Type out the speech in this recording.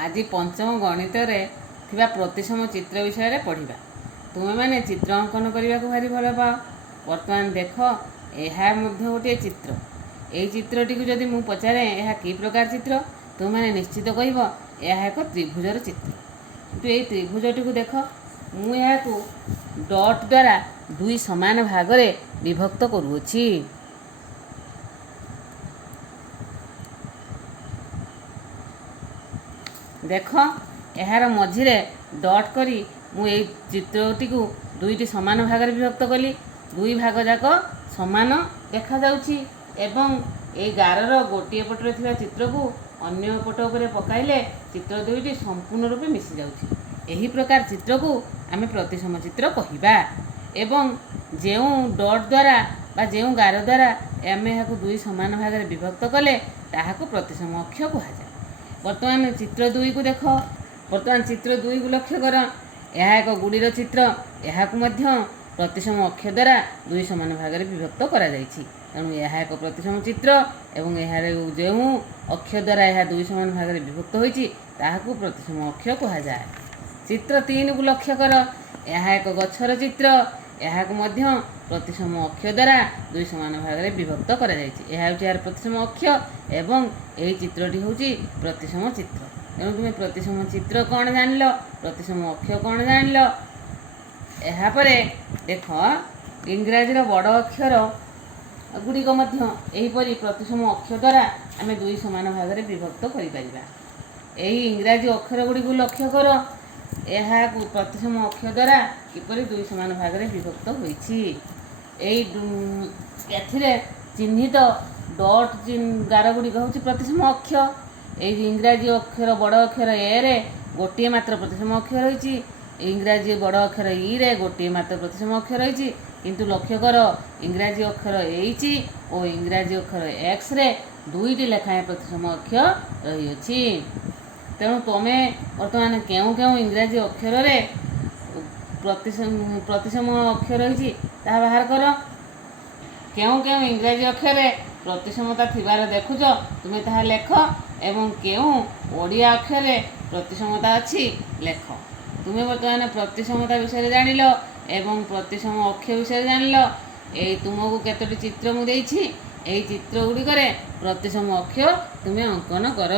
आज पंचम गणित थिबा प्रतिसम चित्र विषय पढ़ा। तुम्हें मैंने चित्र अंकन करने को भारी भल पाओ। बर्तमान देख यह गोटे चित्र। यही चित्रटी को जदि मुझे पचारे यह कि प्रकार चित्र तुम्हें निश्चित कह यह एक त्रिभुजर चित्र। किंतु यही त्रिभुजटी को देख मुझे डट द्वारा दुई समान भाग में विभक्त करुँची। देख यार मझिरे डट करी मुझे चित्रटी को दुईटी समान भाग में विभक्त कली। दुई भाग जाक समान देखा जाउछि एवं ए गारर गोटे पटरे थिबा चित्र को अन्य पट उपरे पकाइले चित्र दुईटी संपूर्ण रूपे मिसी जाउछि। एही प्रकार चित्र को आमे प्रतिसम चित्र कहिबा। एवं जेउ डट द्वारा बा जेउ गार द्वारा आमे याकु दुई समान भाग में विभक्त कले ताहाकु प्रतिसम अक्ष कुहाଯାଏ। वर्तमान चित्र दुई को देख। वर्तमान चित्र दुई को लक्ष्य कर। यह एक गुड़ीर चित्र। यह प्रतिसम अक्ष द्वारा दुई समान भाग में विभक्त करा जाइछि। तेणु यह एक प्रतिसम चित्र एवं यार जो अक्ष द्वारा यह दुई समान भाग में विभक्त होइछि ताहाकु प्रतिसम अक्ष कुहाଯାଏ। चित्र तीन को लक्ष्य कर। यह एक गछर चित्र। यह प्रतिसम अक्ष द्वारा दुई समान भाग में विभक्त करा जाइछि। यह होछि यार प्रतिसम अक्ष एवं यही चित्रटी होछि प्रतिसम चित्र। तेणु तुम प्रतिसम चित्र कौन जानिल, प्रतिसम अक्ष कौन जानिल। यापरे देख इंग्राजी बड़ अक्षर गुड़िक यहीपरि प्रतिसम अक्ष द्वारा आम दुई समान भाग में विभक्त करिपरिबा। यही इंग्राजी अक्षर गुड़ी को लक्ष्य कर। यह प्रतिसम अक्ष द्वारा किपरि दुई समान भाग में विभक्त होइछि। एथिरे चिन्हित डट गार गुड़िक हूँ प्रतिसम अक्ष। यही इंग्राजी अक्षर बड़ अक्षर ए रे गोटे मात्र प्रतिसम अक्ष रही। इंग्राजी बड़ अक्षर ई रे गोटे मात्र प्रतिसम अक्ष रही। किंतु लक्ष्य कर इंग्राजी अक्षर एच और इंग्राजी अक्षर एक्स रे दुईटी लेखाएं प्रतिसम अक्ष रही। तेणु तुम्हें बर्तमान केउ केउ इंग्राजी अक्षर रे प्रतिसम अक्ष रही बाहर कर। केउ केउ इंग्राजी अक्षर रे प्रतिसमता थिबार देखुच तुम्हें ताहा लेख एवं केउ ओडिया अक्षर रे प्रतिसमता अछि लेख। तुम्हें बर्तमान प्रतिसमता विषय जानिल एवं प्रतिसम अक्ष विषय जानिल। एई तुमको केतोटी चित्र मु देइछि। एई चित्र गुड़िकरे प्रतिसम अक्ष तुम्हें अंकन कर।